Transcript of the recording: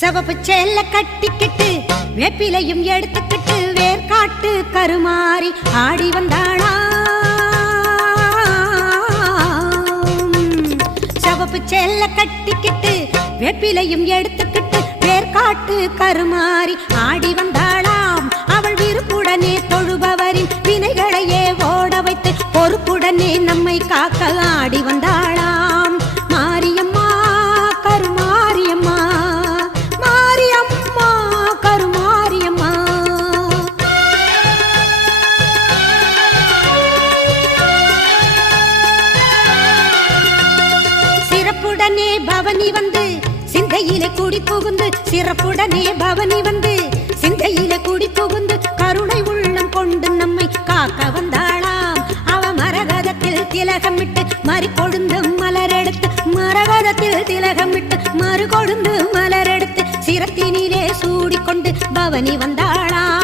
சிவப்பு சேல கட்டிக்கிட்டு வேப்பிலையும் எடுத்துக்கிட்டு வேர்காட்டு கருமாறி ஆடி வந்தாளா. சிவப்பு சேல கட்டிக்கிட்டு வேப்பிலையும் எடுத்துக்கிட்டு வேர்காட்டு கருமாறி ஆடி வந்தாளாம். அவள் விருப்புடனே தொழுபவரின் வினைகளையே ஓட வைத்து பொறுப்புடனே நம்மை காக்க ஆடி வந்தாளாம். மாரியம்மா கருமாரியம்மா, மாரியம்மா கருமாரியம்மா. சிறப்புடனே பவனி வந்து சிந்தையிலே கூடி புகுந்து, சிறப்புடனே பவனி வந்து சிந்தையிலே கூடி புகுந்து கருணை உள்ளம் கொண்டு நம்மை காக்க வந்தாளாம். அவ மரகதத்தில் திலகமிட்டு மறுகொழுந்து மலரெடுத்து, மரகதத்தில் திலகமிட்டு மறுகொழுந்து மலரெடுத்து சிரத்தினிலே சூடிக்கொண்டு பவனி வந்தாளாம்.